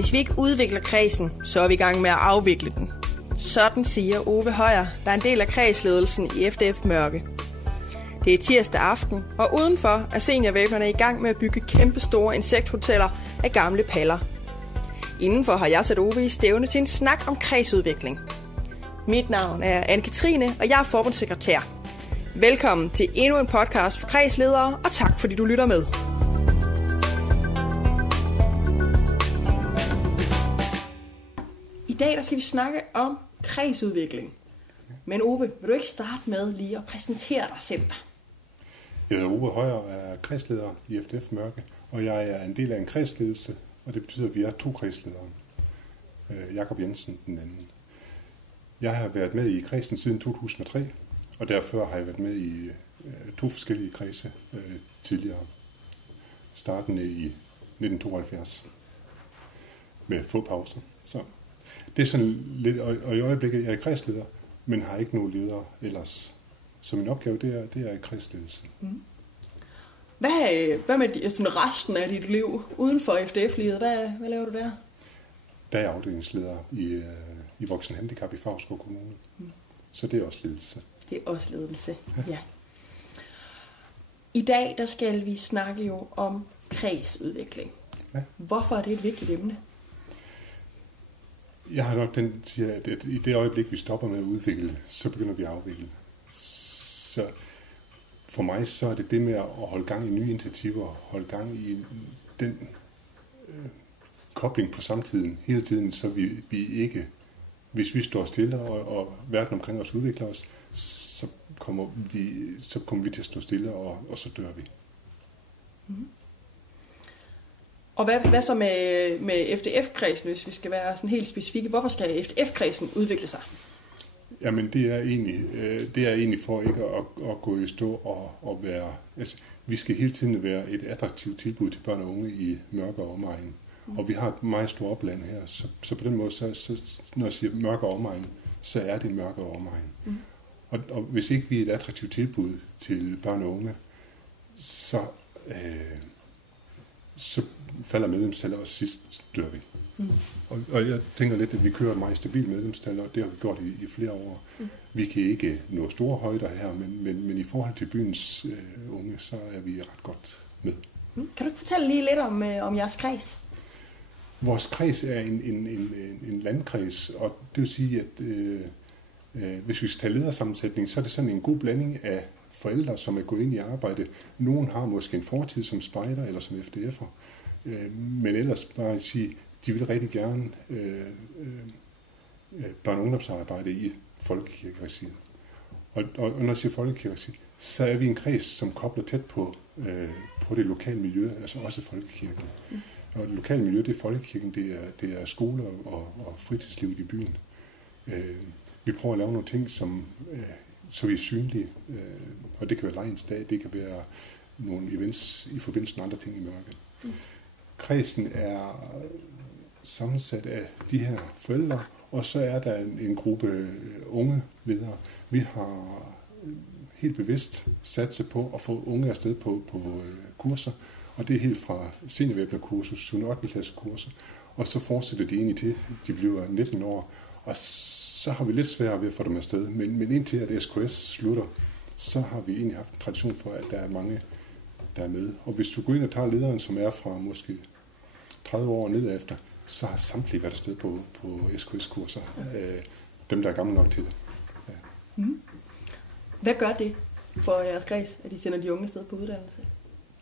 Hvis vi ikke udvikler kredsen, så er vi i gang med at afvikle den. Sådan siger Ove Højer, der er en del af kredsledelsen i FDF Mørke. Det er tirsdag aften, og udenfor er seniorvæbnerne i gang med at bygge kæmpestore insekthoteller af gamle paller. Indenfor har jeg sat Ove i stævne til en snak om kredsudvikling. Mit navn er Anne-Katrine, og jeg er forbundssekretær. Velkommen til endnu en podcast for kredsledere, og tak fordi du lytter med. I dag der skal vi snakke om kredsudvikling. Men Ove, vil du ikke starte med lige at præsentere dig selv? Jeg hedder Ove Højer og er kredsleder i FDF Mørke, og jeg er en del af en kredsledelse, og det betyder, at vi er 2 kredsledere. Jakob Jensen den anden. Jeg har været med i kredsen siden 2003, og derfor har jeg været med i 2 forskellige kredse tidligere, startende i 1972, med få pauser. Så det er sådan lidt, og i øjeblikket er jeg kredsleder, men har ikke nogen leder ellers. Så min opgave, det er kredsledelsen. Mm. Hvad med sådan resten af dit liv uden for FDF-livet? Hvad laver du der? Der er jeg afdelingsleder i voksenhandicap i Favrskov Kommune. Mm. Så det er også ledelse. Det er også ledelse, ja. I dag der skal vi snakke jo om kredsudvikling. Ja. Hvorfor er det et vigtigt emne? Jeg har nok den siger, at i det øjeblik, vi stopper med at udvikle, så begynder vi at afvikle. Så for mig så er det med at holde gang i nye initiativer, holde gang i den kobling på samtiden hele tiden, så vi ikke, hvis vi står stille og verden omkring os udvikler os, så kommer vi til at stå stille, og så dør vi. Mm. Og hvad så med FDF-kredsen, hvis vi skal være sådan helt specifikke? Hvorfor skal FDF-kredsen udvikle sig? Jamen det er egentlig for ikke at gå i stå og være. Altså, vi skal hele tiden være et attraktivt tilbud til børn og unge i Mørke og omegn. Mm. Og vi har et meget stort opland her, så på den måde, så når jeg siger Mørke og omegn, så er det Mørke og omegn. Mm. Og hvis ikke vi er et attraktivt tilbud til børn og unge, så falder medlemstallet, og sidst dør vi. Mm. Og jeg tænker lidt, at vi kører et meget stabilt medlemstal, og det har vi gjort i flere år. Mm. Vi kan ikke nå store højder her, men i forhold til byens unge, så er vi ret godt med. Mm. Kan du fortælle lige lidt om jeres kreds? Vores kreds er en landkreds, og det vil sige, at hvis vi skal tage ledersammensætning, så er det sådan en god blanding af forældre, som er gået ind i arbejde. Nogle har måske en fortid som spejder eller som FDF'er, men ellers bare at sige, de vil rigtig gerne børne- og ungdomsarbejde i folkekirkeregi. Og når jeg siger folkekirkeregi, så er vi en kreds, som kobler tæt på det lokale miljø, altså også folkekirken. Mm. Og det lokale miljø, det er folkekirken, det er skoler og fritidslivet i byen. Vi prøver at lave nogle ting, så vi er synlige, og det kan være lejens dag, det kan være nogle events i forbindelse med andre ting i Mørke. Mm. Kredsen er sammensat af de her forældre, og så er der en gruppe unge ledere. Vi har helt bevidst satset på at få unge afsted på kurser, og det er helt fra seniorvæbnerkursus, 7. og 8. klasse kurser, og så fortsætter de egentlig til, de bliver 19 år, og så har vi lidt sværere ved at få dem afsted, men indtil at SKS slutter, så har vi egentlig haft en tradition for, at der er mange, der er med. Og hvis du går ind og tager lederen, som er fra måske 30 år ned efter, så har samtlige været afsted på SKS-kurser. Dem, der er gamle nok til det. Ja. Mm. Hvad gør det for jeres kreds, at de sender de unge afsted på uddannelse?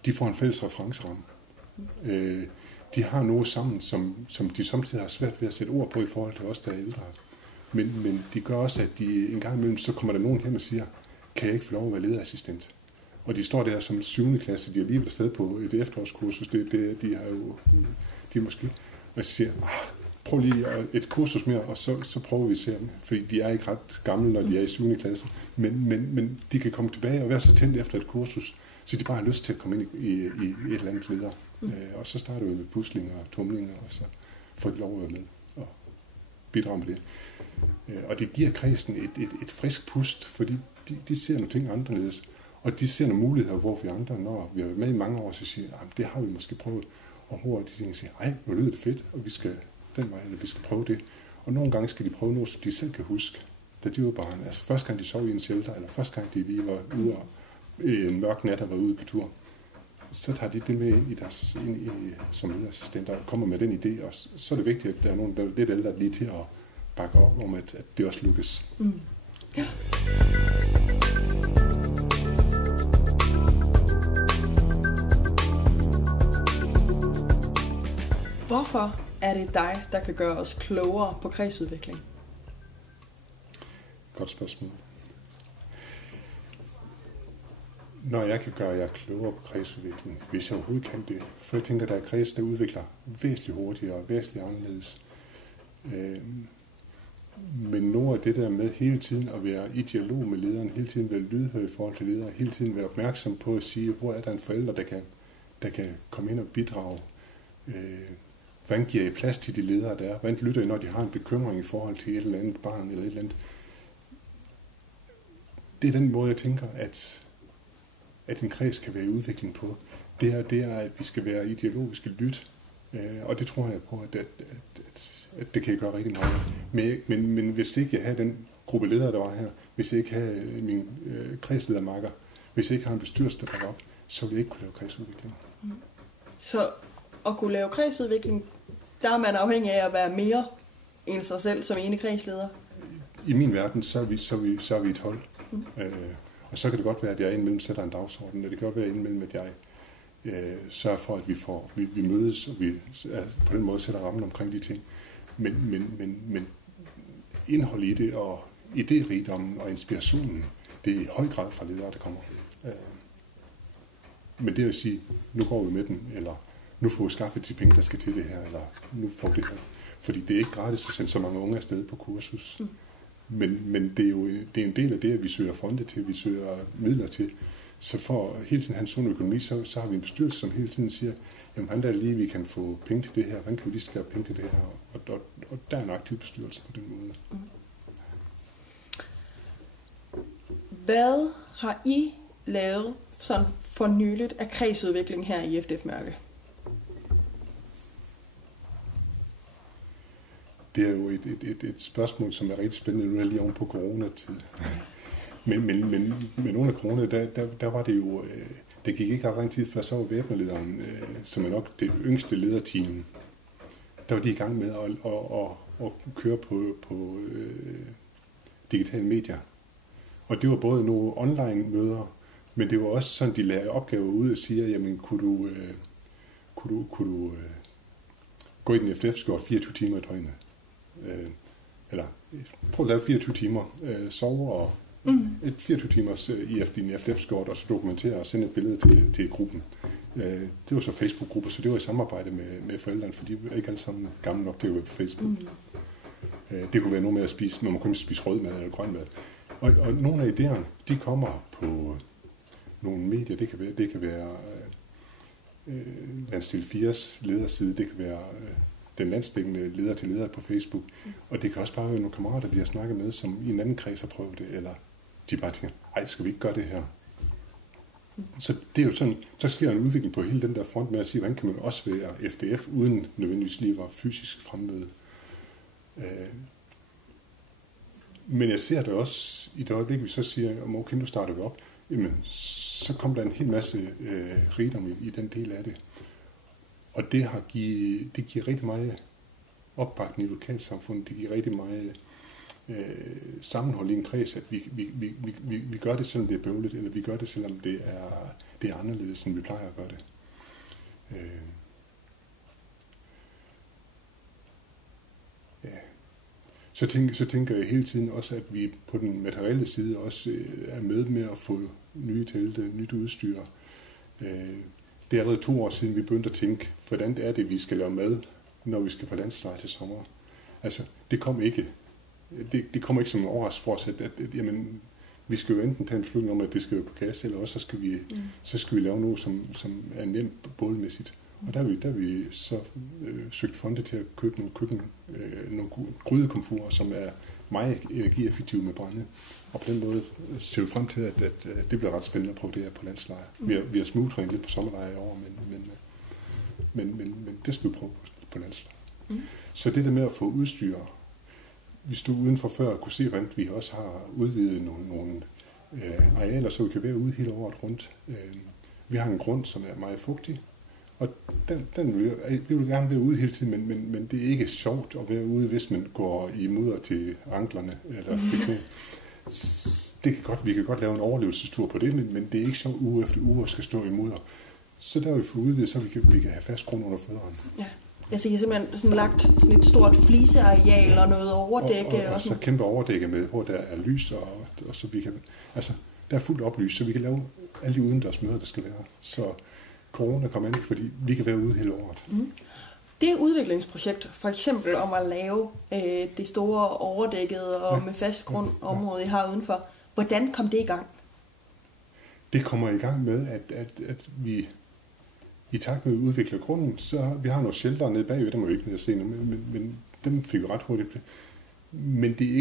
De får en fælles referenceramme. Mm. De har noget sammen, som de samtidig har svært ved at sætte ord på i forhold til os, der er ældre. Men de gør også, at de en gang imellem, så kommer der nogen hen og siger, kan jeg ikke få lov at være lederassistent? Og de står der som 7. klasse, de er lige været afsted på et efterårskursus, de er måske, og siger, prøv lige et kursus mere, og så prøver vi at se dem, fordi de er ikke ret gamle, når de er i 7. klasse, men de kan komme tilbage og være så tændt efter et kursus, så de bare har lyst til at komme ind i et eller andet leder. Og så starter vi med puslinger og tumlinger, og så får de lov at være med og bidrage med det. Og det giver kredsen et frisk pust, fordi de ser nogle ting anderledes, og de ser nogle muligheder, hvor vi andre, når vi har været med i mange år, så siger, det har vi måske prøvet. Og hvor de siger, ej, nu lyder det fedt, og vi skal den vej, eller vi skal prøve det. Og nogle gange skal de prøve noget, som de selv kan huske, da de var barn. Altså første gang de sov i en shelter, eller første gang de lige var ude og en mørk nat og var ude på tur, så tager de det med ind i deres, som ledassistenter og kommer med den idé. Og så er det vigtigt, at der er nogen, der er lidt ældre lige til at bakke op om, at det også lykkes. Mm. Ja. Hvorfor er det dig, der kan gøre os klogere på kredsudvikling? Godt spørgsmål. Når jeg kan gøre jer klogere på kredsudvikling, hvis jeg overhovedet kan det, for jeg tænker, at der er kreds, der udvikler væsentligt hurtigere og væsentligt anderledes. Men noget af det der med hele tiden at være i dialog med lederen, hele tiden være lydhør i forhold til lederen, hele tiden være opmærksom på at sige, hvor er der en forælder, der kan komme ind og bidrage. Hvordan giver I plads til de ledere, der er? Hvordan lytter I, når de har en bekymring i forhold til et eller andet barn eller et eller andet? Det er den måde, jeg tænker, at en kreds kan være i udvikling på. Det er, at vi skal være i dialog, vi skal lytte. Og det tror jeg på, at det kan jeg gøre rigtig meget. Men hvis ikke jeg havde den gruppe ledere, der var her, hvis jeg ikke havde min kredsledermarker, hvis jeg ikke har en bestyrelse, der bakker op, så ville jeg ikke kunne lave kredsudvikling. Så at kunne lave kredsudvikling, der er man afhængig af at være mere end sig selv som ene kredsleder? I min verden, så er vi et hold. Og så kan det godt være, at jeg indimellem sætter en dagsorden, og det kan godt være indimellem, at jeg sørger for, at vi mødes, og vi på den måde sætter rammen omkring de ting. Men indhold i det, og idérigdommen og inspirationen, det er i høj grad fra ledere, der kommer. Men det vil sige, nu går vi med den, eller nu får vi skaffet de penge, der skal til det her, eller nu får vi det her. Fordi det er ikke gratis at sende så mange unge afsted på kursus. Men det er jo det er en del af det, at vi søger fonde til, vi søger midler til. Så for hele tiden have en sund økonomi, så har vi en bestyrelse, som hele tiden siger, jamen han der lige, vi kan få penge til det her, hvordan kan vi lige skabe penge til det her? Og der er en aktiv bestyrelse på den måde. Hvad har I lavet sådan for nyligt af kredsudvikling her i FDF Mørke? Det er jo et spørgsmål, som er rigtig spændende. Nu er jeg lige oven på coronatid. Men under corona, der var det jo... Det gik ikke ret lang tid før, så var væbnerlederen, som er nok det yngste lederteam, der var de i gang med at køre på digitale medier. Og det var både nogle online møder, men det var også sådan, de lagde opgaver ud og siger, jamen kunne du gå i den FDF-skjort 24 timer i døgnet? Eller prøv at lave 24 timer, sove og et 24 timers i din FDF-skjort, og så dokumentere og sende et billede til gruppen. Det var så Facebook-grupper, så det var i samarbejde med forældrene, for de var ikke alle sammen gamle nok til at være på Facebook. Det kunne være noget med at spise, man må kun spise rødmad eller grønmad. Og nogle af idéerne, de kommer på nogle medier. Det kan være Landstil 4's lederside, det kan være den landsdækkende leder til leder på Facebook. Og det kan også bare være nogle kammerater, de har snakket med, som i en anden kreds har prøvet det, eller de bare tænker, ej, skal vi ikke gøre det her? Så det er jo sådan, så sker en udvikling på hele den der front med at sige, hvordan kan man også være FDF, uden nødvendigvis lige var fysisk fremmøde. Men jeg ser det også i det øjeblik, vi så siger, okay, nu starter vi op, jamen, så kommer der en hel masse rigdom i den del af det. Og det giver rigtig meget opbakning i lokalsamfundet, det giver rigtig meget sammenhold i en kreds, at vi gør det, selvom det er bøvlet, eller vi gør det, selvom det er anderledes, end vi plejer at gøre det. Så tænker jeg hele tiden også, at vi på den materielle side også er med at få nye telte, nyt udstyr. Det er allerede 2 år siden, vi begyndte at tænke, hvordan er det, vi skal lave mad, når vi skal på landslejr til sommer. Altså, det kommer ikke som en overraskelse for os, at jamen, vi skal jo enten tage en beslutning om, at det skal jo på gas, eller også så skal vi lave noget, som er nemt bålmæssigt. Og der har vi så søgt fonde til at købe nogle grydekomfurer, som er meget energieffektive med brænde. Og på den måde ser vi frem til, at det bliver ret spændende at prøve det her på landslejr. Vi har smugtrænet lidt på sommerlejre i år, men det skal vi prøve på landslag. Så det der med at få udstyr, vi stod udenfor før og kunne se, hvordan vi også har udvidet nogle arealer, så vi kan være ude hele året rundt. Vi har en grund, som er meget fugtig, og vi vil gerne være ude hele tiden, men det er ikke sjovt at være ude, hvis man går i mudder til anklerne eller knæ. Vi kan godt lave en overlevelsestur på det, men det er ikke sjovt uge efter uge at skal stå i mudder. Så der vil vi få udvidet, så vi kan have fast grund under fødderne. Ja. Altså, I har simpelthen sådan lagt sådan et stort fliseareal og noget overdække. Og så kæmpe overdække med, hvor der er lys, og så vi kan, altså, der er fuldt oplyst, så vi kan lave alle de udendørs møder, der skal være. Så corona kommer ind, fordi vi kan være ude hele året. Det udviklingsprojekt, for eksempel om at lave det store overdækkede og med fast grund område, I har udenfor, hvordan kom det i gang? Det kommer i gang med, at vi i takt med at udvikle grunden, så vi har nogle shelter nede bagved, der må vi ikke ned og se nu, men dem fik vi ret hurtigt. Men det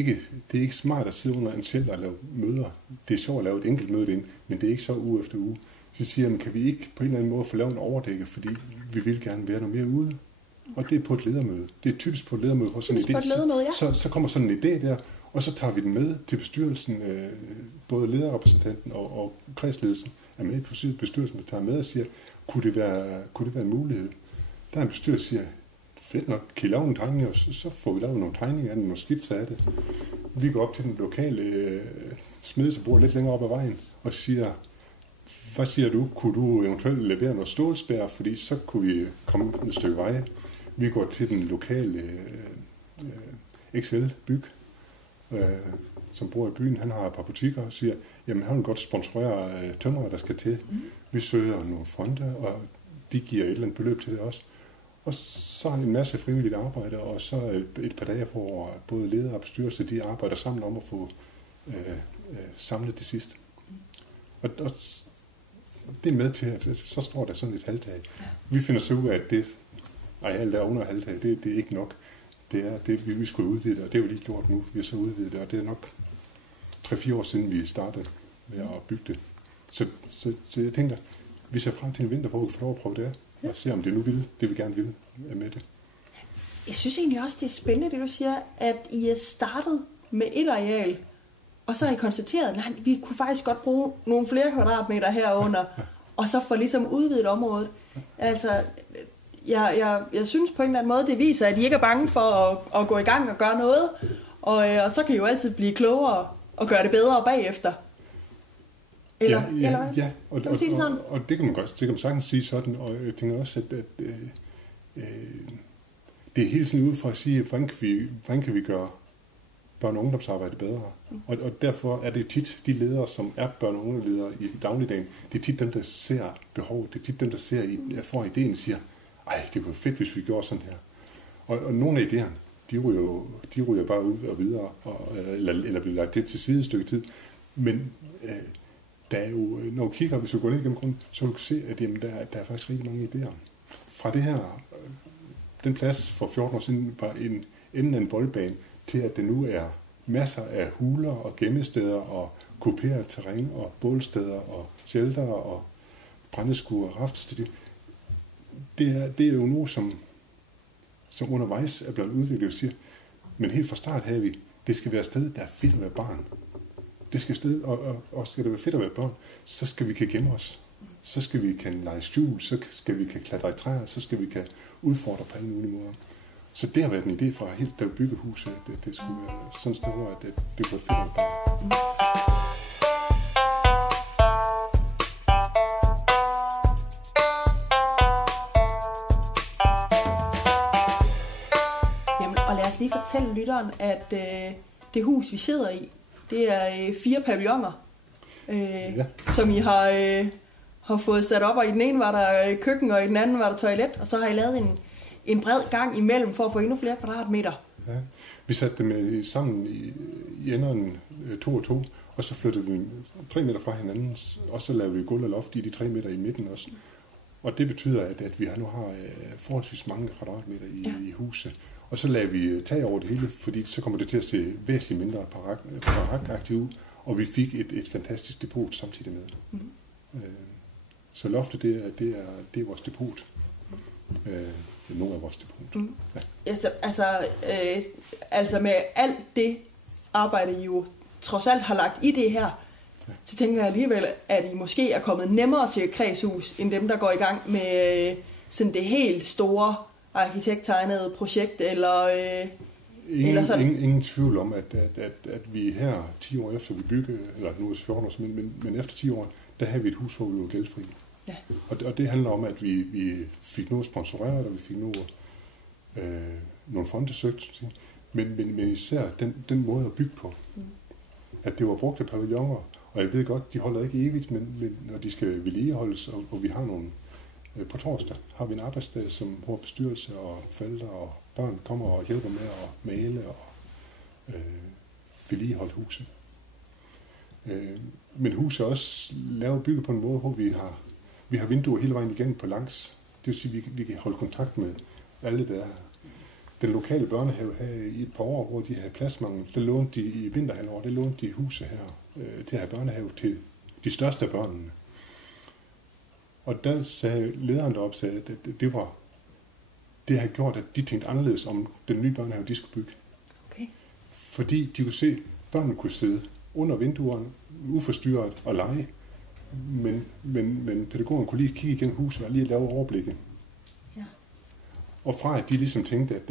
er ikke smart at sidde under en shelter og lave møder. Det er sjovt at lave et enkelt møde ind, men det er ikke så uge efter uge. Så siger jeg, kan vi ikke på en eller anden måde få lavet en overdække, fordi vi vil gerne være noget mere ude. Og det er på et ledermøde. Det er typisk på et ledermøde, hvor sådan en idé, så kommer sådan en idé der, og så tager vi den med til bestyrelsen, både lederrepræsentanten og kredsledelsen er med i bestyrelsen, der tager med og siger, kunne det være en mulighed? Der er en bestyrelse, der siger, fedt nok, kan I lave nogle tegninger, så får vi lavet nogle tegninger af nogle skitser af det. Vi går op til den lokale smed, som bor lidt længere op ad vejen, og siger, hvad siger du? Kunne du eventuelt levere noget stålspær, fordi så kunne vi komme et stykke vej. Vi går til den lokale XL-byg, som bor i byen. Han har et par butikker og siger, jamen han vil godt sponsorere tømrere, der skal til. Vi søger nogle fonde, og de giver et eller andet beløb til det også. Og så en masse frivilligt arbejde, og så et par dage, hvor både ledere og bestyrelse, de arbejder sammen om at få samlet det sidste. Og det er med til, at så står der sådan et halvtag. Vi finder så ud af, at det areal der under halvtag, det er ikke nok. Det er det, vi skulle udvide, og det har vi lige gjort nu. Vi har så udvidet det, og det er nok 3-4 år siden, vi startede med at bygge det. Så jeg tænker, vi ser frem til en vinter, hvor vi får lov at prøve det og se, om det nu vil, det vi gerne vil med det. Jeg synes egentlig også, det er spændende, det du siger, at I er startet med et areal, og så har I konstateret, at vi kunne faktisk godt bruge nogle flere kvadratmeter herunder, og så få ligesom udvidet området. Altså, jeg synes på en eller anden måde, det viser, at I ikke er bange for at gå i gang og gøre noget, og så kan I jo altid blive klogere og gøre det bedre bagefter. Eller og det kan man godt, det kan man sagtens sige sådan, og jeg tænker også, at det er hele tiden ud for at sige, hvordan kan vi gøre børn- og ungdomsarbejde bedre. Og derfor er det tit de ledere, som er børn- og ungdomsledere i dagligdagen, det er tit dem, der ser behovet, det er tit dem, der får idéen og siger, ej, det kunne være fedt, hvis vi gjorde sådan her. Og nogle af idéerne, de ryger bare ud og videre, eller bliver lagt det til side et stykke tid. Men der er jo, når du kigger, hvis du går ned igennem grunden, så vil du se, at jamen, der er faktisk rigtig mange idéer. Fra det her, den plads for 14 år siden var enden af en boldbane, til at det nu er masser af huler og gemmesteder og kuperet terræn og bålsteder og shelter og brændeskuer og raftesteder. Det er jo noget, som undervejs er blevet udviklet og siger, men helt fra start havde vi, det skal være et sted, der er fedt at være barn. Det skal sted, og skal det være fedt at være børn, så skal vi kan gemme os. Så skal vi kan lege skjul, så skal vi kan klatre i træer, så skal vi kan udfordre på alle mulige måder. Så det har været en idé fra helt der byggehuset, at det skulle være sådan et sted, hvor det kunne være fedt at være børn. Jamen, og lad os lige fortælle lytteren, at det hus, vi sidder i, det er 4 pavilloner, som I har fået sat op, og i den ene var der køkken, og i den anden var der toilet, og så har I lavet en bred gang imellem for at få endnu flere kvadratmeter. Ja, vi satte dem sammen i enderne 2 og 2, og så flyttede vi 3 meter fra hinanden, og så lavede vi gulv og loft i de 3 meter i midten også. Og det betyder, at vi nu har forholdsvis mange kvadratmeter i huset. Og så lavede vi tag over det hele, fordi så kommer det til at se væsentligt mindre parakagtigt ud, og vi fik et fantastisk depot samtidig med. Så loftet, det er vores depot. nogle af vores depot. Ja. Altså med alt det arbejde, I jo trods alt har lagt i det her, så tænker jeg alligevel, at I måske er kommet nemmere til et kredshus, end dem, der går i gang med sådan det helt store arkitekttegnede projekt, eller Ingen tvivl om, at vi her 10 år efter vi byggede, eller nu er det 14 år, men efter 10 år, der havde vi et hus, hvor vi var gældfri. Ja. Og det handler om, at vi fik noget sponsoreret, og vi fik nogle fonde søgt, men især den måde at bygge på. At det var brugte pavilloner, og jeg ved godt, de holder ikke evigt, men når de skal vedligeholdes, og vi har nogle på torsdag, har vi en arbejdsdag, hvor bestyrelse og forældre og børn kommer og hjælper med at male og vedligeholde huset. Men huset er også lavet bygget på en måde, hvor vi har vinduer hele vejen igennem på langs. Det vil sige, at vi kan holde kontakt med alle der. Den lokale børnehave havde i et par år, hvor de havde pladsmangel, der lånte de i vinterhalvår, der lånte de huset her til at have børnehave til de største af børnene. Og der sagde lederen deroppe, at det har gjort, at de tænkte anderledes om den nye børnehave, de skulle bygge. Okay. Fordi de kunne se, at børnene kunne sidde under vinduerne, uforstyrret og lege, men pædagogen kunne lige kigge igennem huset og lige lave overblikket. Ja. Og fra at de ligesom tænkte,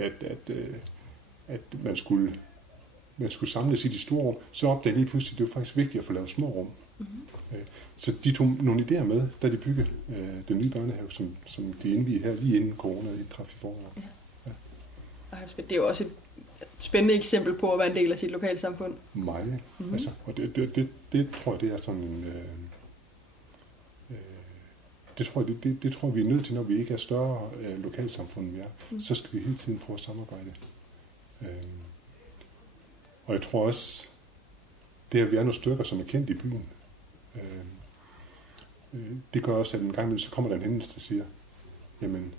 at man skulle samles i de store rum, så opdagede lige pludselig, at det var faktisk vigtigt at få lavet små rum. Så de tog nogle idéer med, da de byggede den nye børnehave, som de indvigede her lige inden corona indtraf i foråret. Ja. Det er jo også et spændende eksempel på at være en del af sit lokalsamfund. Meget. Altså, og det tror jeg, det er sådan en... Det tror jeg, vi er nødt til, når vi ikke er større lokalsamfund, vi er. Så skal vi hele tiden prøve at samarbejde. Og jeg tror også, det at vi er nogle stykker, som er kendt i byen, det gør også, at en gang imellem, så kommer der en hændelse, der siger, jamen,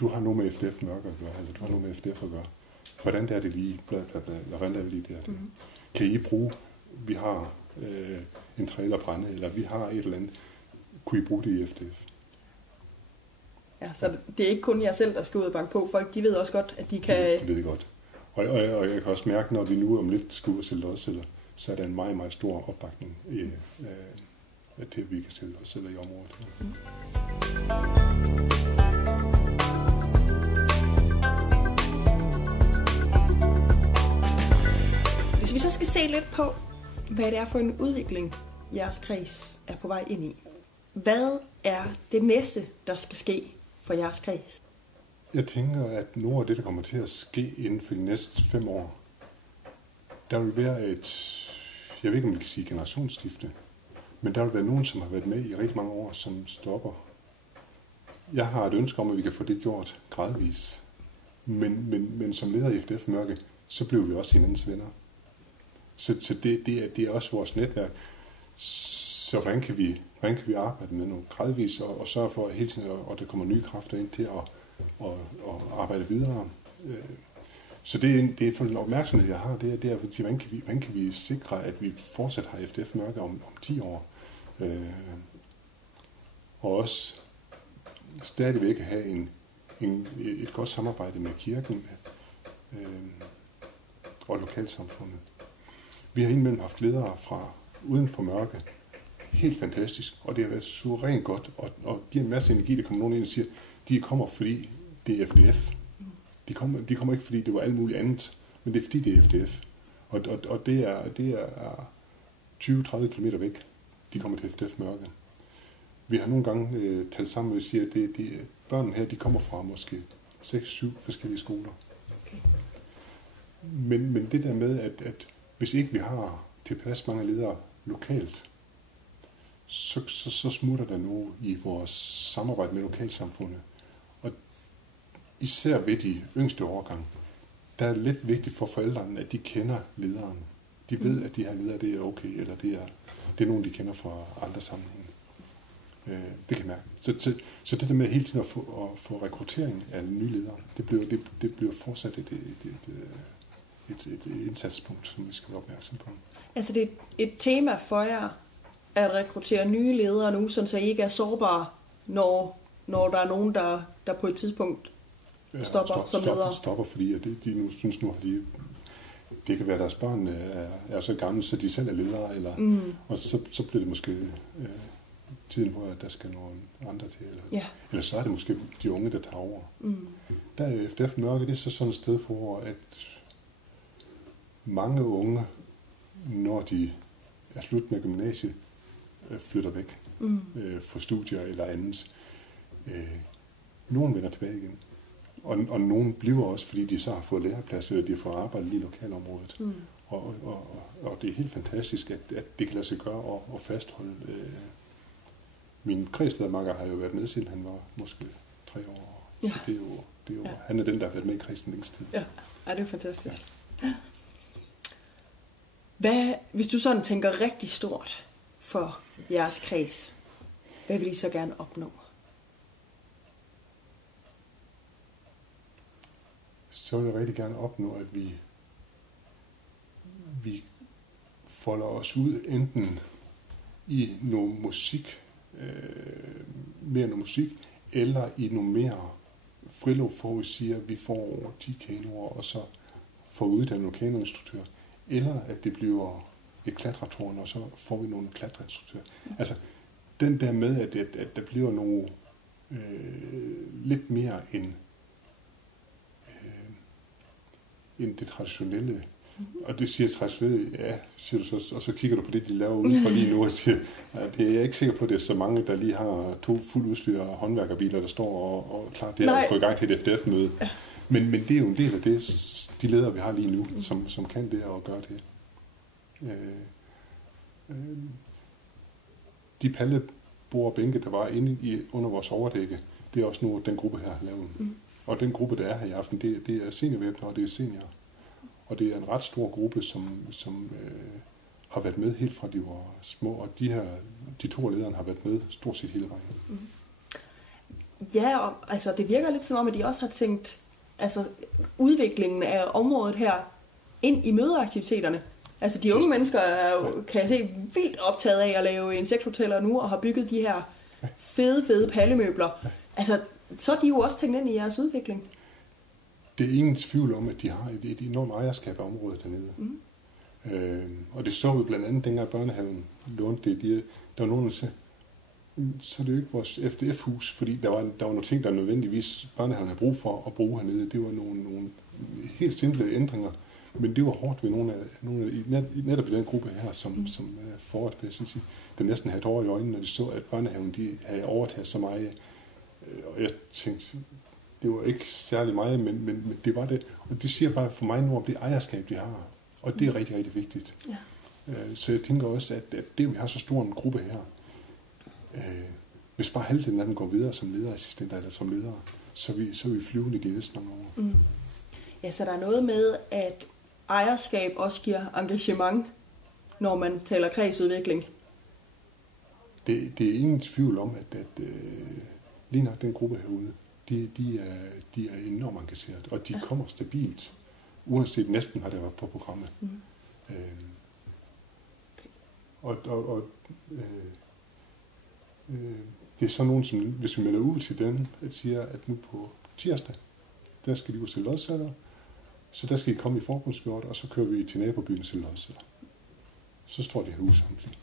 du har noget med FDF Mørke at gøre, eller du har noget med FDF at gøre. Hvordan er det lige, eller hvordan er det lige der? Kan I bruge, vi har en trailerbrænde, eller vi har et eller andet, kunne I bruge det i FDF? Ja, så det er ikke kun jer selv, der skal ud og banke på. Folk, de ved også godt, at de kan... De ved godt. Og jeg kan også mærke, når vi nu om lidt skal ud og sælge lodsedler, så er der en meget, meget stor opbakning til, at vi kan sælge lodsedler i området. Hvis vi så skal se lidt på, hvad det er for en udvikling, jeres kreds er på vej ind i. Hvad er det næste, der skal ske for jeres kreds? Jeg tænker, at noget af det, der kommer til at ske inden for de næste 5 år, der vil være jeg ved ikke, om vi kan sige generationsskifte, men der vil være nogen, som har været med i rigtig mange år, som stopper. Jeg har et ønske om, at vi kan få det gjort gradvis. Men som leder i FDF Mørke, så bliver vi også hinandens venner. Så det er også vores netværk. Så hvordan kan vi arbejde med noget gradvis og sørge for, at hele tiden, og der kommer nye kræfter ind til at arbejde videre. Så det er for en opmærksomhed, jeg har, det er at sige, hvordan kan vi sikre, at vi fortsat har FDF Mørke om 10 år. Og også stadigvæk have et godt samarbejde med kirken og lokalsamfundet. Vi har indimellem haft ledere fra uden for Mørke. Helt fantastisk, og det har været suverænt godt, og giver en masse energi. Der kommer nogen ind og siger, de kommer, fordi det er FDF. De kommer ikke, fordi det var alt muligt andet, men det er, fordi det er FDF. Og det er 20-30 km væk, de kommer til FDF Mørke. Vi har nogle gange talt sammen, og vi siger, at børnene her, de kommer fra måske 6-7 forskellige skoler. Okay. Men det der med, at hvis ikke vi har tilpas mange ledere lokalt, så smutter der noget i vores samarbejde med lokalsamfundet. Og især ved de yngste årgange, der er det lidt vigtigt for forældrene, at de kender lederen. De ved, at de her ledere, det er okay, eller det er nogen, de kender fra andre sammenhænge. Det kan jeg mærke. Så det der med hele tiden at få rekruttering af nye ledere, det bliver fortsat et indsatspunkt, som vi skal være opmærksom på. Altså det er et tema for jer at rekruttere nye ledere nu, så I ikke er sårbare, når når der er nogen, der på et tidspunkt stopper som ledere? Stopper, fordi at de nu synes, nu har de... Det kan være, at deres børn er så gamle, så de selv er ledere, eller, og så bliver det måske tiden, hvor der skal nogle andre til. Eller så er det måske de unge, der tager over. Der er FDF Mørke, det er så sådan et sted, hvor at mange unge, når de er slut med gymnasiet, flytter væk for studier eller andet. Nogen vender tilbage igen. Og nogen bliver også, fordi de så har fået læreplads, eller de har fået arbejdet i lokalområdet. Og det er helt fantastisk, at det kan lade sig gøre at fastholde. Min kredsledermakker har jo været med, siden han var måske 3 år. Ja. Så det er jo han er den, der har været med i kredsen længst tid. Ja, det er fantastisk. Ja. Hvad, hvis du sådan tænker rigtig stort for jeres kreds, hvad vil I så gerne opnå? Så vil jeg rigtig gerne opnå, at vi folder os ud enten i noget musik, mere noget musik, eller i noget mere friluftsliv, hvor vi siger, at vi får over 10 kanoer, og så får vi uddannet nogle kanoinstruktører, eller at det bliver et klatretårn, og så får vi nogle klatreinstruktører. Altså, den der med, at der bliver noget lidt mere end det traditionelle. Og det siger traditionelle, ja, siger du så, og så kigger du på det, de laver udenfor lige nu, og siger, at det er jeg ikke sikker på, at det er så mange, der lige har 2 fuldt udstyr håndværkerbiler, der står og klar det at gå i gang til et FDF-møde. Ja. Men det er jo en del af det, de ledere, vi har lige nu, som kan det og gøre det. De pallebord og bænke, der var inde under vores overdække, det er også nu den gruppe her har lavet. Og den gruppe, der er her i aften, det er seniorvæbnere, og det er seniorer. Og det er en ret stor gruppe, som har været med helt fra de var små, og de 2 lederne har været med stort set hele vejen. Ja, og altså det virker lidt som om, at de også har tænkt udviklingen af området her ind i mødeaktiviteterne. Altså de unge mennesker er jo, kan jeg se, vildt optaget af at lave insekthoteller nu, og har bygget de her fede pallemøbler. Altså, så er de jo også tænkt ind i jeres udvikling. Det er ingen tvivl om, at de har et enormt ejerskab af området dernede. Og det så vi blandt andet, dengang børnehaven lånte det. Der var nogen, der sagde, så er det jo ikke vores FDF-hus, fordi der var nogle ting, der nødvendigvis børnehaven havde brug for at bruge hernede. Det var nogle helt simple ændringer, men det var hårdt ved nogle af netop i den gruppe her, som forårsspecielt, der næsten havde et år i øjnene, når de så, at børnehaven de havde overtaget så meget. Og jeg tænkte, det var ikke særlig meget, men det var det. Og det siger bare for mig nu om det ejerskab, de har. Og det er rigtig, rigtig vigtigt. Ja. Så jeg tænker også, at det, vi har så stor en gruppe her, hvis bare halvdelen af dem går videre som lederassistenter eller som ledere, så er vi flyvende de næste mange år. Ja, så der er noget med, at ejerskab også giver engagement, når man taler kredsudvikling. Det er ingen tvivl om, at lige nok den gruppe herude, de er enormt engageret, og de kommer stabilt, uanset næsten, hvad der var på programmet. Det er sådan nogen, som hvis vi melder ud til den, at siger, at nu på tirsdag, der skal de ud til lodsaller, så der skal de komme i forbundsskjort, og så kører vi til nabobyen til lodsaller. Så står de herude samtidig.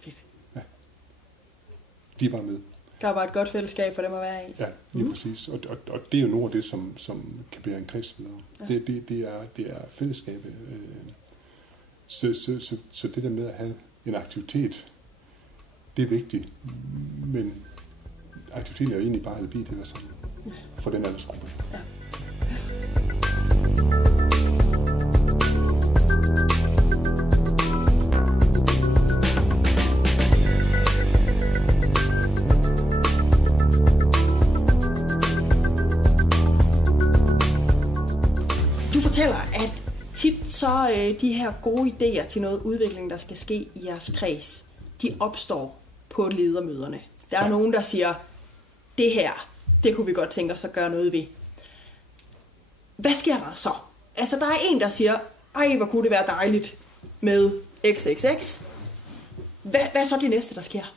Fedt. Ja. De er bare med. Der er bare et godt fællesskab for dem at være i. Ja, lige præcis. Og det er jo noget af det, som kan bære en kreds videre. Ja. Det er fællesskabet. Så det der med at have en aktivitet, det er vigtigt. Men aktiviteten er jo egentlig bare alibi til at være sammen for den aldersgruppe. Ja. Fortæller, at tit så de her gode idéer til noget udvikling, der skal ske i jeres kreds, de opstår på ledermøderne. Der er nogen, der siger, det her, det kunne vi godt tænke os at gøre noget ved. Hvad sker der så? Altså, der er en, der siger, ej, hvor kunne det være dejligt med XXX. Hvad er så det næste, der sker?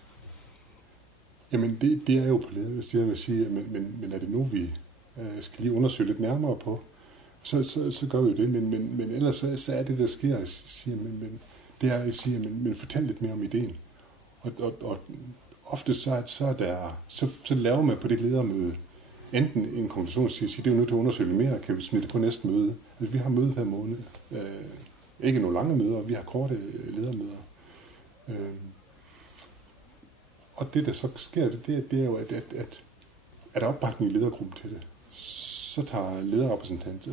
Jamen, det er jo på ledersiden at sige, men er det nu, vi skal lige undersøge lidt nærmere på, så gør vi det. Men ellers så er det, der sker, at sige, det er at sige, men fortæl lidt mere om ideen. Og ofte så laver man på det ledermøde enten en konklusion, siger, det er jo nødt til at undersøge lidt mere, kan vi smide det på næste møde. Altså, vi har møde hver måned. Ikke nogle lange møder, vi har korte ledermøder. Og det, der så sker, det er jo, at der er opbakning i ledergruppen til det. Så tager lederrepræsentant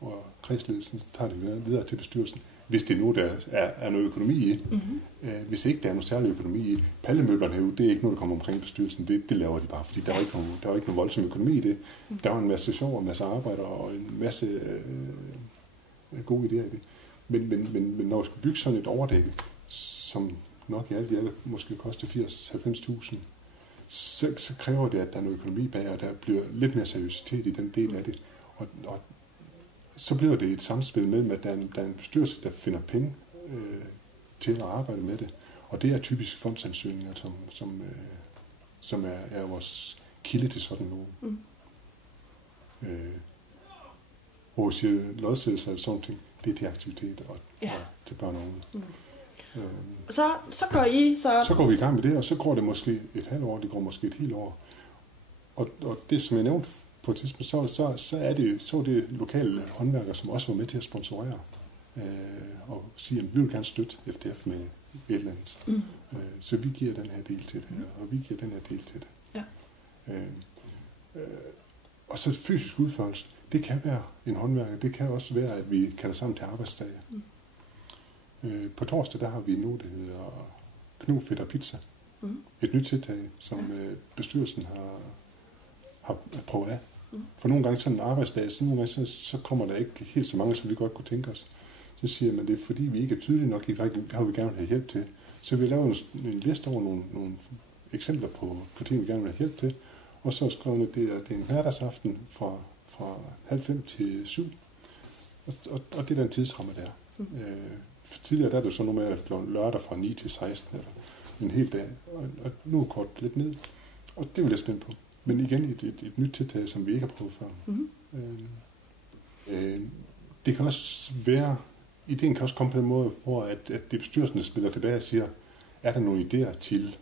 og kredsledelsen tager det videre til bestyrelsen. Hvis det nu der er noget økonomi i. Mm-hmm. Hvis ikke der er noget særlig økonomi i. Pallemøblerne herude, det er ikke noget, der kommer omkring bestyrelsen. Det laver de bare, fordi der er ikke noget voldsom økonomi i det. Der er en masse sjov, en masse arbejder og en masse gode idéer i det. Men når vi skal bygge sådan et overdække, som nok i alt måske koster 80-90.000, så kræver det, at der er noget økonomi bag, og der bliver lidt mere seriøsitet i den del af det. Og så bliver det et samspil mellem, at der er en bestyrelse, der finder penge til at arbejde med det. Og det er typisk fondsansøgninger, som er vores kilde til sådan noget. Hvor vi siger, lodsættelse og sådan ting, det er til aktivitet og til børn og unge. Så går I så går vi i gang med det, og så går det måske et halvt år, det går måske et helt år. Og det, som jeg nævnte på et tidspunkt, så er det lokale håndværkere, som også var med til at sponsorere og sige, at vi vil gerne støtte FDF med et eller andet. Så vi giver den her del til det, og vi giver den her del til det. Ja. Og så fysisk udførelse, det kan være en håndværker, det kan også være, at vi kalder sammen til arbejdsdage. På torsdag, der har vi nu, det hedder Knu, Fedt og Pizza. Et nyt tiltag, som bestyrelsen har prøvet af. For nogle gange sådan en arbejdsdag, så kommer der ikke helt så mange, som vi godt kunne tænke os. Så siger man, det er fordi, vi ikke er tydelige nok, har vi gerne vil have hjælp til. Så vi laver en liste over nogle eksempler på ting, vi gerne vil have hjælp til. Og så skrev det er en hverdagsaften fra 5:30 til 7. Og det er den tidsramme der. Tidligere der er det så noget med at lørdag fra 9 til 16 eller en hel dag. Og nu er kort lidt ned. Og det er vi lidt spændt på. Men igen et nyt tiltag, som vi ikke har prøvet før. Det kan også være, ideen kan også komme på den måde, hvor at det bestyrelsen spiller tilbage og siger, er der nogle idéer til?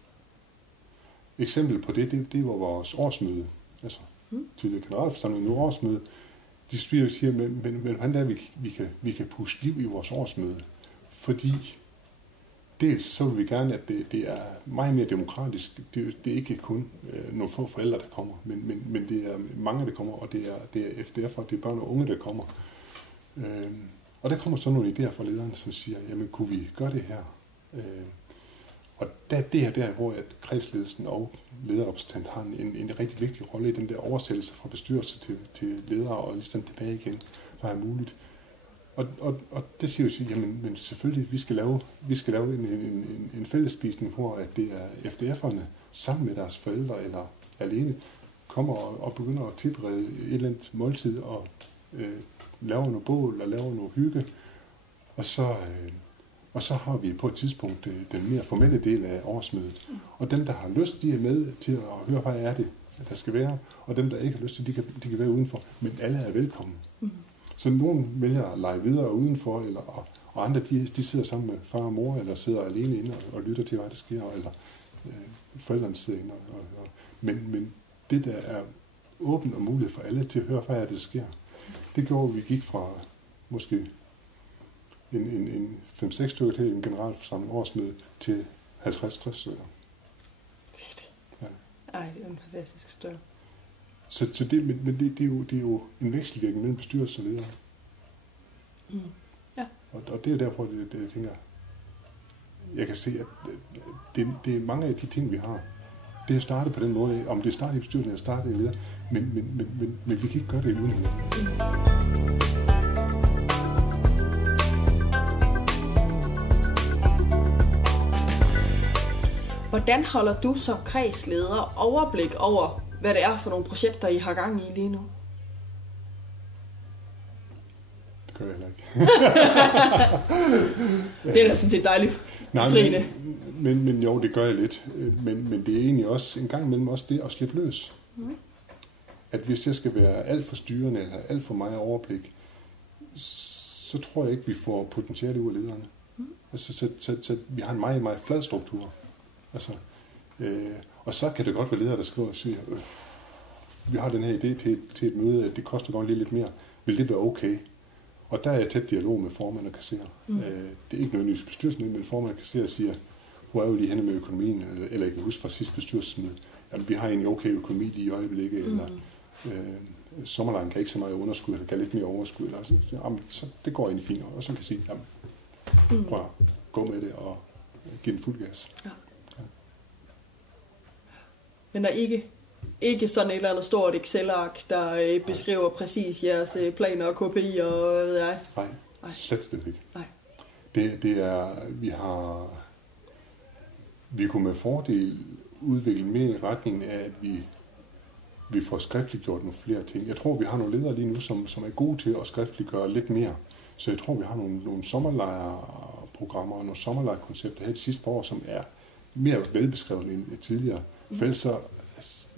Eksempel på det var vores årsmøde. Altså tidligere generalforsamling, nu årsmøde. De siger, men hvordan er vi kan pushe liv i vores årsmøde? Fordi dels så vil vi gerne, at det er meget mere demokratisk. Det er ikke kun nogle få forældre, der kommer, men det er mange, der kommer, og det er FDF, og det er børn og unge, der kommer. Og der kommer så nogle idéer fra lederne, som siger, jamen kunne vi gøre det her? Og det her der, hvor at kredsledelsen og lederrepræsentant har en rigtig vigtig rolle i den der oversættelse fra bestyrelse til ledere og ligesom tilbage igen, når er muligt. Og det siger jo, jamen men selvfølgelig, vi skal lave en fællesspisning, hvor at det er FDF'erne sammen med deres forældre eller alene kommer og begynder at tilberede et eller andet måltid og laver noget bål og laver noget hygge. Og så har vi på et tidspunkt den mere formelle del af årsmødet. Og dem, der har lyst, de er med til at høre, hvad er det, der skal være. Og dem, der ikke har lyst til, de kan være udenfor. Men alle er velkommen. Så nogen vælger at lege videre udenfor, og andre de sidder sammen med far og mor, eller sidder alene inde og lytter til, hvad der sker, eller forældrene sidder inde. Men det, der er åbent og muligt for alle til at høre, hvad er det, der sker, det gjorde, vi gik fra måske en 5-6 stykker til en generalforsamling årsmøde til 50-60 stykker. Fedt. Ja. Ej, det er en fantastisk større. Så det er jo en vekselvirkning mellem bestyrelse og ledere. Ja. Og det er derfor, jeg tænker, jeg kan se, at det er mange af de ting, vi har. Det er startet på den måde, om det er startet i bestyrelsen eller startet i leder, men vi kan ikke gøre det uden hinanden. Hvordan holder du som kredsleder overblik over, hvad det er for nogle projekter, I har gang i lige nu? Det gør jeg heller ikke. Det er da sådan set dejligt. Nej, men jo, det gør jeg lidt. Men det er egentlig også en gang imellem også det at slippe løs. At hvis jeg skal være alt for styrende eller alt for meget overblik, så tror jeg ikke, vi får potentiale ud af lederne. Altså, så vi har en meget, meget flad struktur. Altså, og så kan det godt være ledere, der skriver og siger, vi har den her idé til et møde, at det koster godt lige lidt mere. Vil det være okay? Og der er jeg tæt dialog med formand og kasserer. Det er ikke nødvendigvis bestyrelsen, men formand og kasserer siger, hvor er jo lige henne med økonomien? Eller jeg kan huske fra sidste bestyrelsesmøde, jamen vi har en okay økonomi lige i øjeblikket, eller sommerlejen kan ikke så meget underskud, eller kan lidt mere overskud. Eller så det går egentlig fint, og så kan jeg sige, jamen, prøv at gå med det og give den fuld gas. Ja. Men der er ikke sådan et eller andet stort Excel-ark, der beskriver præcis jeres planer og KPI og hvad ved jeg? Nej, slet ikke. Nej. Det er, vi kunne med fordel udvikle mere i retningen af, at vi får skriftliggjort nogle flere ting. Jeg tror, vi har nogle ledere lige nu, som er gode til at skriftliggøre lidt mere. Så jeg tror, vi har nogle sommerlejrprogrammer og nogle sommerlejrkoncepter her de sidste par år, som er mere velbeskrevet end tidligere. For ellers så,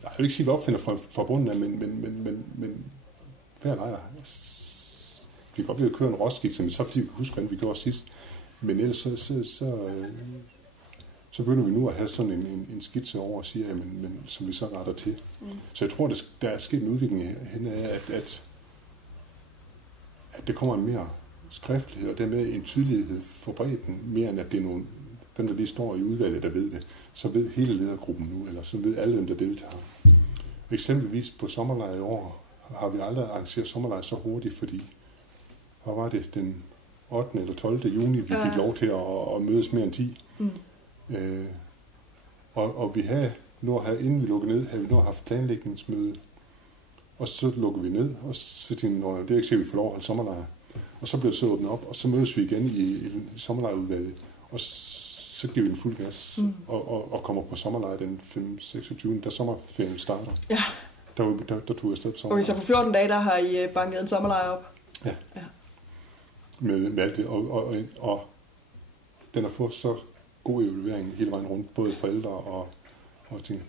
jeg vil ikke sige, at vi opfinder fra bunden af, men hver lejr. Vi kan godt blive at køre en råskitse, men så fordi vi kan huske, hvordan vi gjorde sidst. Men ellers så begynder vi nu at have sådan en skitse over og siger, men som vi så retter til. Så jeg tror, der er sket en udvikling hen af, at det kommer en mere skriftlighed, og dermed en tydelighed for bredden, mere end at det er nogle, dem, der lige står i udvalget, der ved det. Så ved hele ledergruppen nu, eller så ved alle dem, der deltager. Eksempelvis på sommerlejr i år har vi aldrig arrangeret sommerlejr så hurtigt, fordi hvad var det, den 8. eller 12. juni, vi fik lov til at mødes mere end 10. Og vi havde inden vi lukkede ned, havde vi haft planlægningsmøde, og så lukker vi ned, og så tænkte vi, det er ikke sikkert, vi får lov at holde sommerlejr. Og så bliver det så åbnet op, og så mødes vi igen i sommerlejrudvalget, og så giver vi en fuld gas, og kommer på sommerlejr den 5-26. da sommerferien starter. Ja. Der tog jeg afsted på sommerlejr. Okay, så på 14 dage, der har I banket en sommerlejr op? Ja. Med alt det, og den har fået så god evaluering hele vejen rundt, både forældre og ting.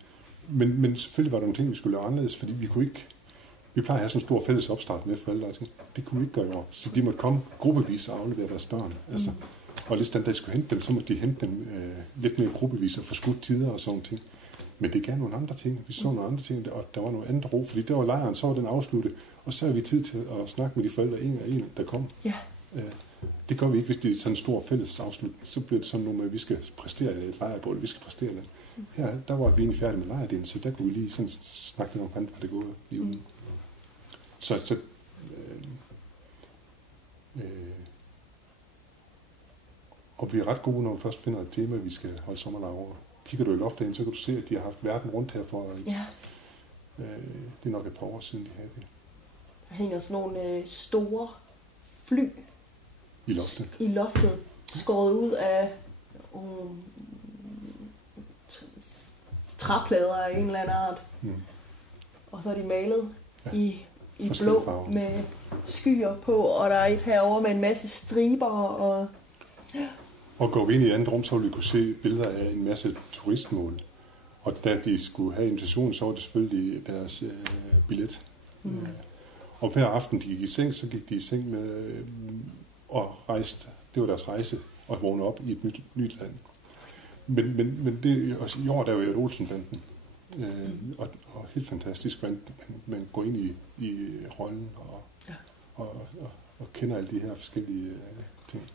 Men selvfølgelig var der nogle ting, vi skulle lave anderledes, fordi vi plejer at have sådan en stor fælles opstart med forældre, og det kunne vi ikke gøre i år. Så de måtte komme gruppevis og aflevere deres børn. Altså, og hvis den dag skulle hente dem, så måtte de hente dem lidt mere gruppevis og få skudt tider og sådan ting. Men det gav nogle andre ting. Vi så nogle andre ting, og der var nogle andre ro, fordi der var lejren, så var den afsluttet, og så havde vi tid til at snakke med de forældre en og en, der kom. Ja. Det gør vi ikke, hvis det er sådan en stor fælles afslutning. Så bliver det sådan noget med, at vi skal præstere et lejrbål, vi skal præstere det. Her, der var vi egentlig færdige med lejrdelen, så der kunne vi lige sådan snakke lidt om, hvordan var det gået i ugen. Og vi er ret gode, når vi først finder et tema, vi skal holde sommerlejr over. Kigger du i loftet ind, så kan du se, at de har haft verden rundt her for det er nok et par år siden, de havde det. Der hænger sådan nogle store fly i loftet, skåret ud af træplader af en eller anden art. Og så er de malet i blå farver med skyer på, og der er et herovre med en masse striber. Og går vi ind i et andet rum, så vil vi kunne se billeder af en masse turistmål. Og da de skulle have invitation, så var det selvfølgelig deres billet. Og hver aften, de gik i seng, så gik de i seng med og rejste. Det var deres rejse, og vågne op i et nyt land. Men det, også i år, der er jo Olsen-banden. Og helt fantastisk, man går ind i rollen og kender alle de her forskellige ting.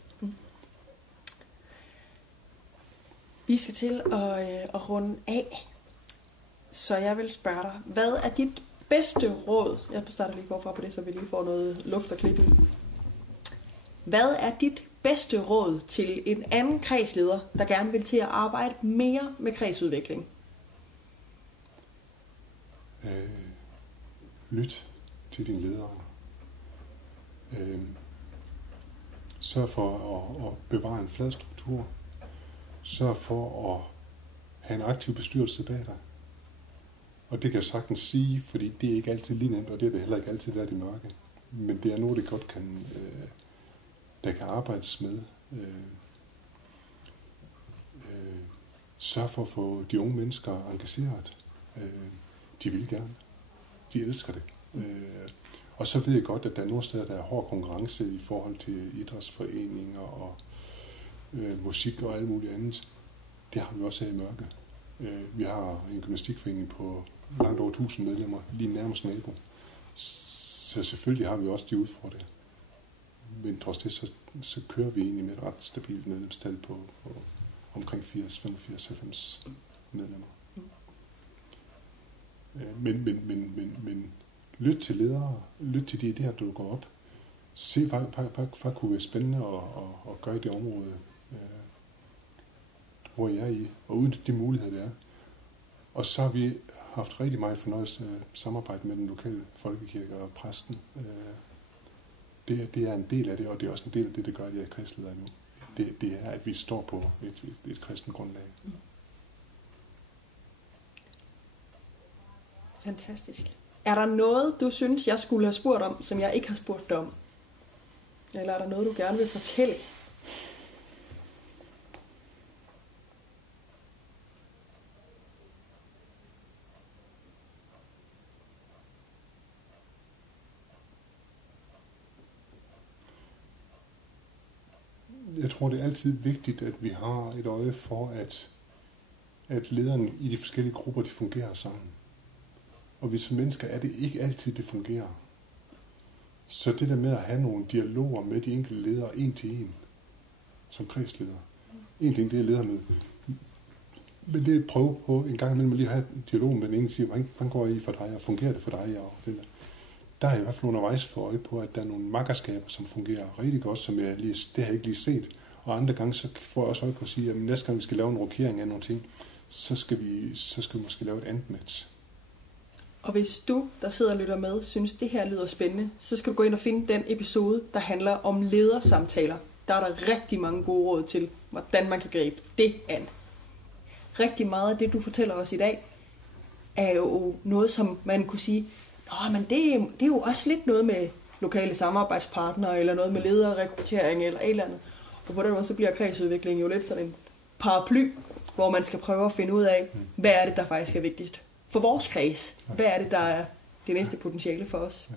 Vi skal til at runde af, så jeg vil spørge dig, hvad er dit bedste råd? Jeg starter lige forfra på det, så vi lige får noget luft og klip i. Hvad er dit bedste råd til en anden kredsleder, der gerne vil til at arbejde mere med kredsudvikling? Lyt til dine ledere. Sørg for at bevare en flad struktur. Sørg for at have en aktiv bestyrelse bag dig. Og det kan jeg sagtens sige, fordi det er ikke altid lige nemt, og det vil heller ikke altid være i mørke. Men det er noget, det godt der kan arbejdes med. Sørg for at få de unge mennesker engageret. De vil gerne. De elsker det. Og så ved jeg godt, at der er nogle steder, der er hård konkurrence i forhold til idrætsforeninger og musik og alt muligt andet. Det har vi også her i Mørke. Vi har en gymnastikforening på langt over 1000 medlemmer, lige nærmest nabo. Så selvfølgelig har vi også de udfordringer. Men trods det, så kører vi egentlig med et ret stabilt medlemstal på omkring 80, 85, 90 medlemmer. Men lyt til ledere, lyt til de idéer, der går op. Se, hvad kunne være spændende at gøre i det område, hvor jeg er i, og uden de muligheder, der er. Og så har vi haft rigtig meget fornøjelse af samarbejde med den lokale folkekirke og præsten. Det er en del af det, og det er også en del af det, der gør, at jeg er kristleder nu. Det er, at vi står på et kristent grundlag. Fantastisk. Er der noget, du synes, jeg skulle have spurgt om, som jeg ikke har spurgt dig om? Eller er der noget, du gerne vil fortælle? Jeg tror, det er altid vigtigt, at vi har et øje for, at lederne i de forskellige grupper, de fungerer sammen. Og hvis mennesker er det ikke altid, det fungerer. Så det der med at have nogle dialoger med de enkelte ledere, en til en, som kredsleder. En ting, det er ledermøde. Men det er at prøve på en gang imellem at lige have en dialog med den ene, og sige, hvordan går I for dig, og fungerer det for dig? Og det der er i hvert fald undervejs for øje på, at der er nogle makkerskaber, som fungerer rigtig godt, som det har jeg ikke lige set. Og andre gange, så får jeg også øje på at sige, at næste gang vi skal lave en rokering af nogle ting, så skal vi måske lave et andet match. Og hvis du, der sidder og lytter med, synes det her lyder spændende, så skal du gå ind og finde den episode, der handler om ledersamtaler. Der er der rigtig mange gode råd til, hvordan man kan gribe det an. Rigtig meget af det, du fortæller os i dag, er jo noget, som man kunne sige, men det er jo også lidt noget med lokale samarbejdspartnere, eller noget med lederrekruttering, eller et eller andet. Og på den måde, så bliver kredsudvikling jo lidt sådan en paraply, hvor man skal prøve at finde ud af, hvad er det, der faktisk er vigtigst for vores kreds. Hvad er det, der er det næste potentiale for os? Ja.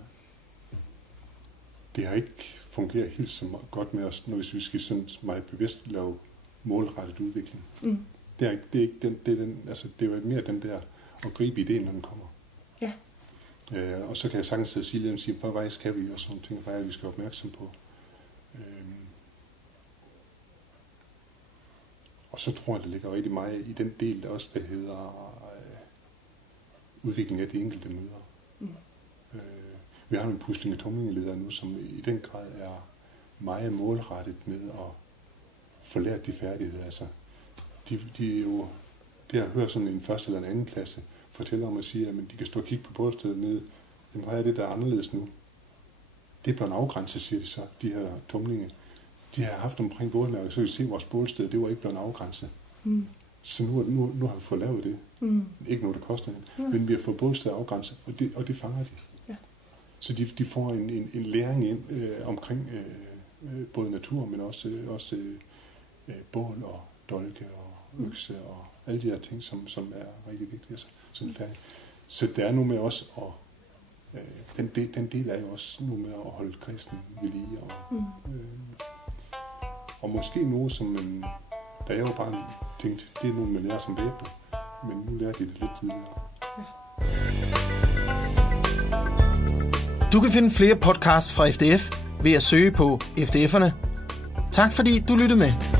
Det har ikke fungeret helt så godt med os, når hvis vi skal sådan meget bevidst lave målrettet udvikling. Det er ikke den, det er mere den der at gribe ideen, når den kommer. Ja. Og så kan jeg sagtens sige, hvad vej skal vi, og sådan nogle ting, hvad er vi skal være opmærksom på. Og så tror jeg, der ligger rigtig meget i den del, der også der hedder udvikling af de enkelte møder. Vi har en pusling af tumlingeledere nu, som i den grad er meget målrettet med at få lært de færdigheder. Altså, de er jo, det har hørt sådan en første eller en anden klasse fortæller om at sige, at de kan stå og kigge på bålstedet nede. Men hvad er det, der er anderledes nu? Det er blevet afgrænset, siger de så, de her tumlinge. De har haft omkring bålmærker, så kan vi se, at vores bålsted, det var ikke blevet afgrænset. Så nu har vi fået lavet det. Ikke noget, der koster men vi har fået bålstedet afgrænset, og det fanger de. Ja. Så de får en læring ind omkring både natur, men også bål og dolke og økse og alle de her ting, som er rigtig vigtige. Så der er nu med også, og den del er jo også nu med at holde kristen ved lige. Og måske noget, som da jeg jo bare tænkte, det er noget, man lærer som baby, men nu lærer de det lidt tidligere. Ja. Du kan finde flere podcasts fra FDF ved at søge på FDF'erne. Tak fordi du lyttede med.